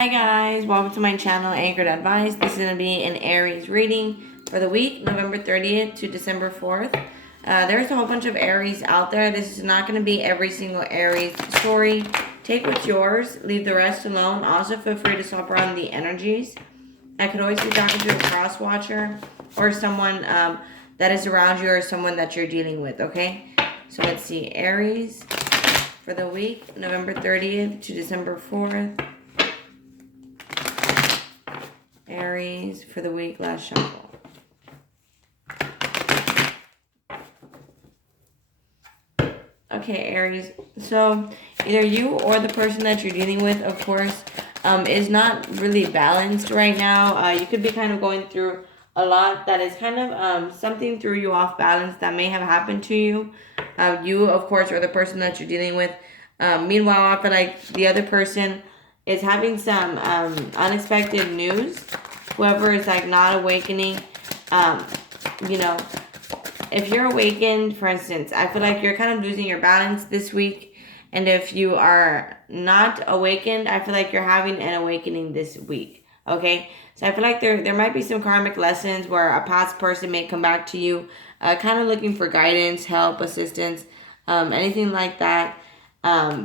Hi guys, welcome to my channel, Anchored Advice. This is going to be an Aries reading for the week, November 30th to December 4th. There's a whole bunch of Aries out there. This is not going to be every single Aries story. Take what's yours, leave the rest alone. Also, feel free to swap around the energies. I could always be talking to a cross watcher or someone that is around you or someone that you're dealing with, okay? So let's see, Aries for the week, November 30th to December 4th. Aries for the week, last shuffle. Okay, Aries. So either you or the person that you're dealing with, of course, is not really balanced right now. You could be kind of going through a lot that is kind of something threw you off balance that may have happened to you. You, of course, or the person that you're dealing with. Meanwhile, I feel like the other person is having some unexpected news. Whoever is like not awakening, if you're awakened, for instance, I feel like you're kind of losing your balance this week. And if you are not awakened, I feel like you're having an awakening this week. Okay? So I feel like there might be some karmic lessons where a past person may come back to you, kind of looking for guidance, help, assistance, anything like that.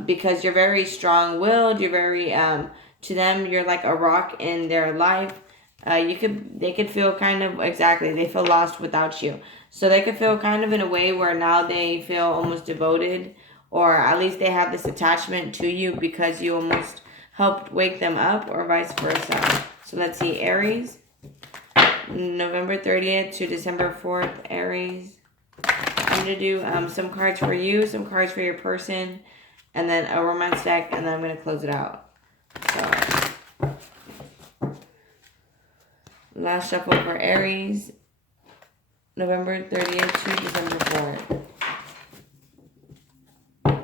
Because you're very strong-willed, you're very, to them, you're like a rock in their life. They could feel kind of, they feel lost without you. So they could feel kind of in a way where now they feel almost devoted, or at least they have this attachment to you because you almost helped wake them up, or vice versa. So let's see, Aries, November 30th to December 4th, Aries. I'm going to do some cards for you, some cards for your person, and then a romance deck, and then I'm going to close it out. So, last shuffle for Aries, November 30th to December 4th.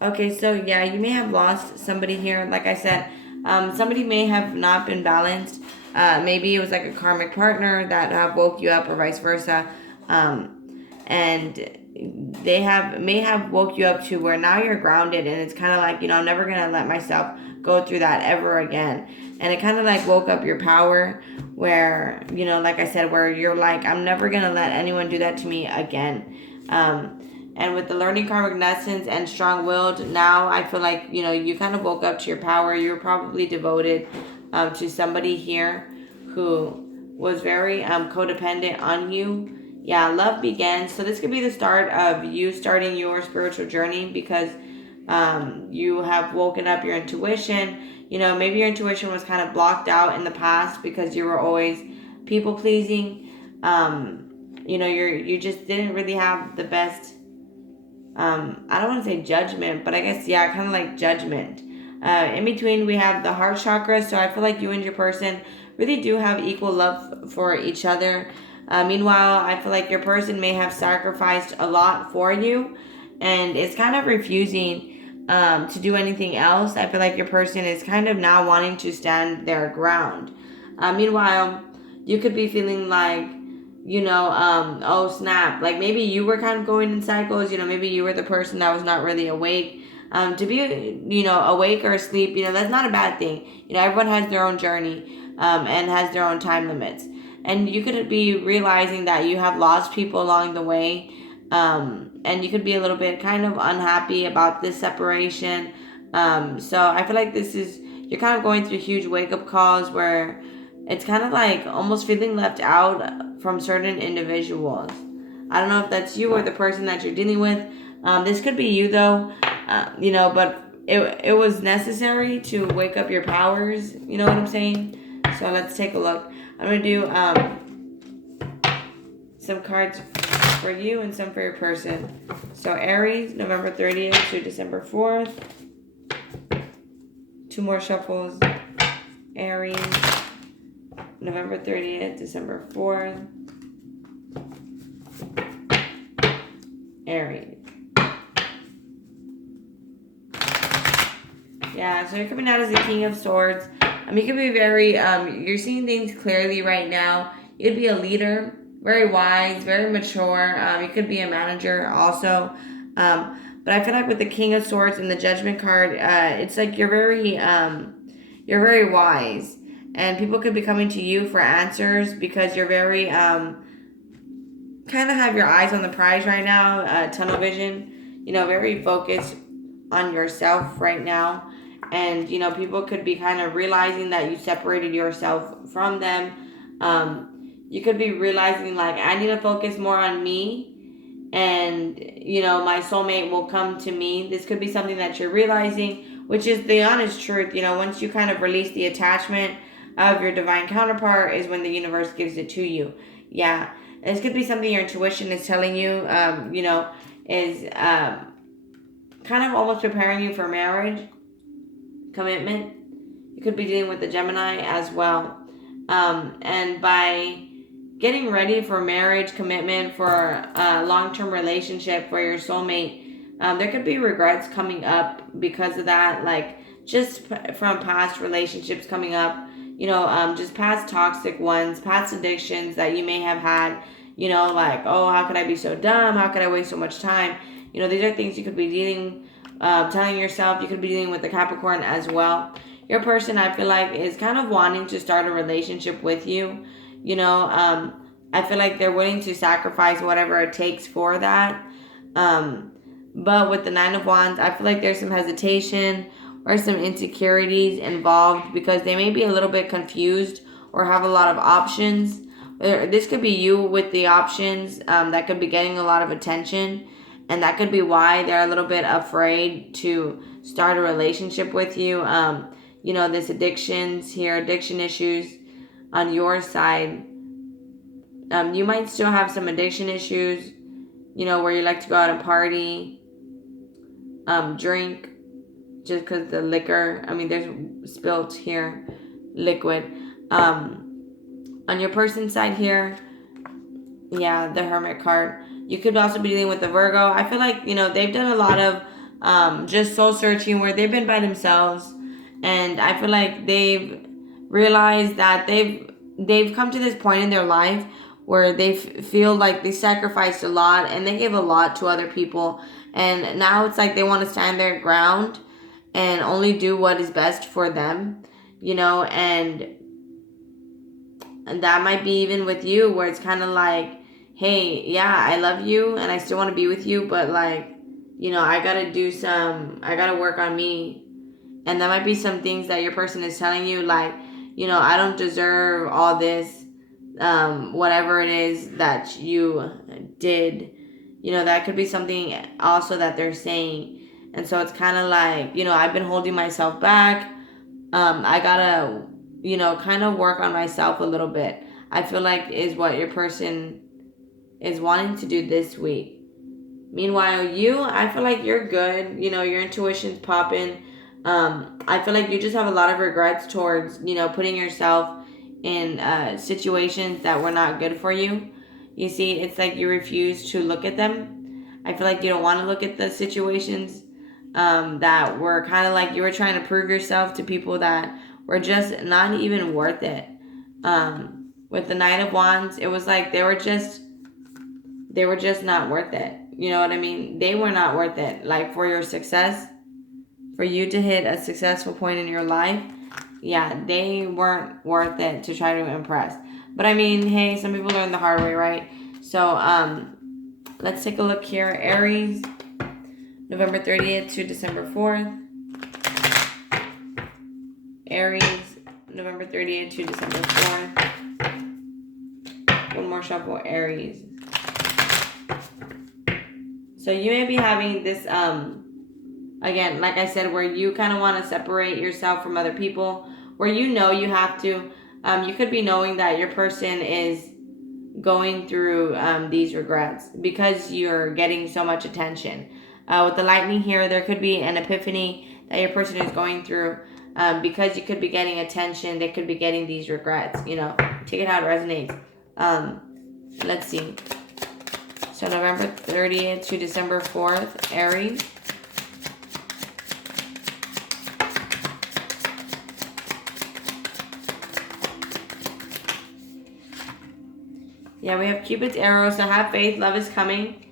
Okay, so yeah, you may have lost somebody here. Like I said, somebody may have not been balanced. Maybe it was like a karmic partner that woke you up, or vice versa. And they may have woke you up to where now you're grounded, and it's kind of like, I'm never going to let myself go through that ever again. And it kind of like woke up your power where, like I said, where you're like, I'm never going to let anyone do that to me again. And with the learning karmic lessons and strong-willed, now I feel like, you kind of woke up to your power. You were probably devoted to somebody here who was very codependent on you. Yeah, love began. So this could be the start of you starting your spiritual journey, because you have woken up your intuition. Maybe your intuition was kind of blocked out in the past because you were always people pleasing. You just didn't really have the best. I don't want to say judgment, but I guess, yeah, kind of like judgment. In between, we have the heart chakra. So I feel like you and your person really do have equal love for each other. Meanwhile, I feel like your person may have sacrificed a lot for you, and it's kind of refusing to do anything else. I feel like your person is kind of now wanting to stand their ground. Meanwhile, you could be feeling like, oh snap, like maybe you were kind of going in cycles. Maybe you were the person that was not really awake. To be, awake or asleep, that's not a bad thing. Everyone has their own journey, and has their own time limits. And you could be realizing that you have lost people along the way. And you could be a little bit kind of unhappy about this separation. So I feel like you're kind of going through huge wake-up calls where it's kind of like almost feeling left out from certain individuals. I don't know if that's you or the person that you're dealing with. This could be you though, but it was necessary to wake up your powers. You know what I'm saying? So let's take a look. I'm going to do some cards for you and some for your person. So Aries, November 30th to December 4th. Two more shuffles. Aries, November 30th, December 4th. Aries. Yeah, so you're coming out as the King of Swords. You could be very, you're seeing things clearly right now. You could be a leader, very wise, very mature. You could be a manager also. But I feel like with the King of Swords and the Judgment card, it's like you're very, you're very wise. And people could be coming to you for answers because you're very, kind of have your eyes on the prize right now, tunnel vision, very focused on yourself right now. And, people could be kind of realizing that you separated yourself from them. You could be realizing, like, I need to focus more on me, and my soulmate will come to me. This could be something that you're realizing, which is the honest truth. Once you kind of release the attachment of your divine counterpart is when the universe gives it to you. Yeah, this could be something your intuition is telling you, is kind of almost preparing you for marriage, commitment. You could be dealing with the Gemini as well. And by getting ready for marriage, commitment, for a long-term relationship, for your soulmate, there could be regrets coming up because of that, like just from past relationships coming up, just past toxic ones, past addictions that you may have had, like, oh, how could I be so dumb? How could I waste so much time? These are things you could be dealing, telling yourself. You could be dealing with the Capricorn as well. Your person, I feel like, is kind of wanting to start a relationship with you. I feel like they're willing to sacrifice whatever it takes for that. But with the Nine of Wands, I feel like there's some hesitation or some insecurities involved because they may be a little bit confused or have a lot of options. This could be you with the options that could be getting a lot of attention. And that could be why they're a little bit afraid to start a relationship with you. This addiction issues on your side. You might still have some addiction issues, where you like to go out and party, drink, just because the liquor, there's spilt here, liquid. On your person's side here, yeah, the Hermit card. You could also be dealing with the Virgo. I feel like, they've done a lot of just soul searching where they've been by themselves. And I feel like they've realized that they've come to this point in their life where they feel like they sacrificed a lot and they gave a lot to other people. And now it's like they want to stand their ground and only do what is best for them, and that might be even with you where it's kind of like, hey, yeah, I love you and I still want to be with you, but like, I gotta work on me. And that might be some things that your person is telling you, like, I don't deserve all this, whatever it is that you did. That could be something also that they're saying. And so it's kind of like, I've been holding myself back. I gotta, kind of work on myself a little bit. I feel like is what your person is wanting to do this week. Meanwhile, I feel like you're good. Your intuition's popping. I feel like you just have a lot of regrets towards, putting yourself in situations that were not good for you. You see, it's like you refuse to look at them. I feel like you don't want to look at the situations that were kind of like you were trying to prove yourself to people that were just not even worth it. With the Knight of Wands, it was like they were just not worth it. You know what I mean? They were not worth it. Like, for your success, for you to hit a successful point in your life, yeah, they weren't worth it to try to impress. But hey, some people learn the hard way, right? So, let's take a look here. Aries, November 30th to December 4th. Aries, November 30th to December 4th. One more shuffle, Aries. So you may be having this, again, like I said, where you kind of want to separate yourself from other people, where you have to. You could be knowing that your person is going through these regrets because you're getting so much attention. With the lightning here, there could be an epiphany that your person is going through because you could be getting attention. They could be getting these regrets. Take it how it resonates. Let's see. So November 30th to December 4th, Aries. Yeah, we have Cupid's arrow, so have faith, love is coming.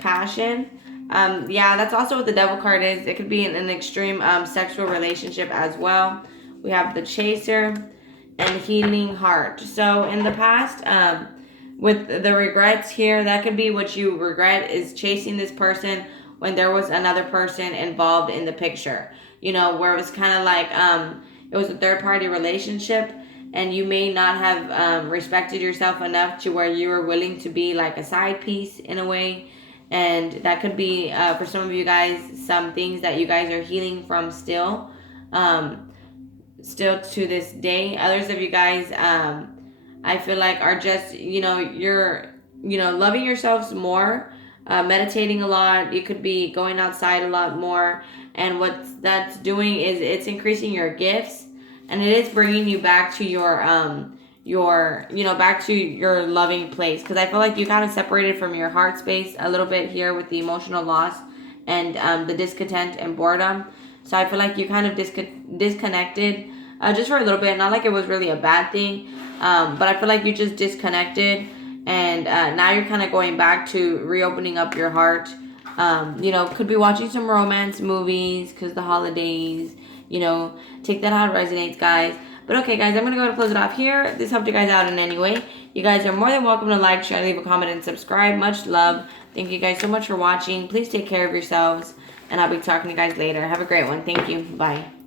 Passion. Yeah, that's also what the devil card is. It could be an extreme sexual relationship as well. We have the chaser and healing heart. So in the past, with the regrets here, that could be what you regret is chasing this person when there was another person involved in the picture. You know, where it was kind of like it was a third party relationship, and you may not have respected yourself enough to where you were willing to be like a side piece in a way. And that could be for some of you guys some things that you guys are healing from still. Still to this day. Others of you guys, I feel like are just, you're, loving yourselves more, meditating a lot. You could be going outside a lot more. And what that's doing is it's increasing your gifts, and it is bringing you back to back to your loving place. Because I feel like you kind of separated from your heart space a little bit here with the emotional loss and the discontent and boredom. So I feel like you kind of disconnected just for a little bit. Not like it was really a bad thing, but I feel like you just disconnected, and now you're kind of going back to reopening up your heart. Could be watching some romance movies because the holidays. Take that how it resonates, guys. But okay, guys, I'm going to go ahead and close it off here. This helped you guys out in any way. You guys are more than welcome to like, share, leave a comment, and subscribe. Much love. Thank you guys so much for watching. Please take care of yourselves, and I'll be talking to you guys later. Have a great one. Thank you. Bye.